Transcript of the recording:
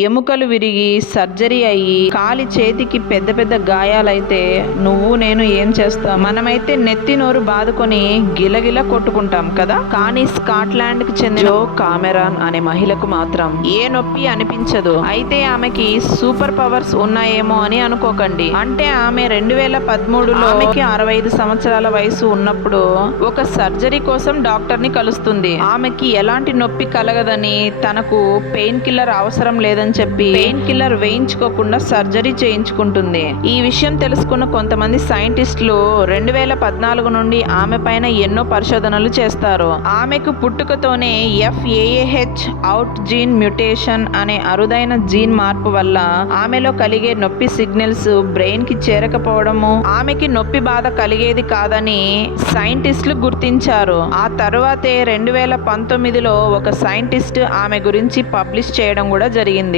ఎముకలు విరిగి సర్జరీ అయ్యి కాలి చేతికి పెద్ద పెద్ద గాయాలైతే నువ్వు నేను ఏం చేస్తాం? మనమైతే నెత్తి నోరు బాదుకొని గిలగిల కొట్టుకుంటాం కదా. కానీ స్కాట్లాండ్ కి చెందిన జో కామెరాన్ అనే మహిళకు మాత్రం ఏ నొప్పి అనిపించదు. అయితే ఆమెకి సూపర్ పవర్స్ ఉన్నాయేమో అని అనుకోకండి. అంటే ఆమె 2013లో ఆమెకి 65 సంవత్సరాల వయసు ఉన్నప్పుడు ఒక సర్జరీ కోసం డాక్టర్ ని కలుస్తుంది. ఆమెకి ఎలాంటి నొప్పి కలగదని, తనకు పెయిన్ కిల్లర్ అవసరం లేదని చెప్పి పెయిన్ కిల్లర్ వేయించుకోకుండా సర్జరీ చేయించుకుంటుంది. ఈ విషయం తెలుసుకున్న కొంతమంది సైంటిస్టులు 2014 నుండి ఆమె పైన ఎన్నో పరిశోధనలు చేస్తారు. ఆమెకు పుట్టుకతోనే FAAH అవుట్ జీన్ మ్యుటేషన్ అనే అరుదైన జీన్ మార్పు వల్ల ఆమెలో కలిగే నొప్పి సిగ్నల్స్ బ్రెయిన్ కి చేరకపోవడము ఆమెకి నొప్పి బాధ కలిగేది కాదని సైంటిస్టులు గుర్తించారు. ఆ తరువాతే 2019లో ఒక సైంటిస్ట్ ఆమె గురించి పబ్లిష్ చేయడం కూడా జరిగింది.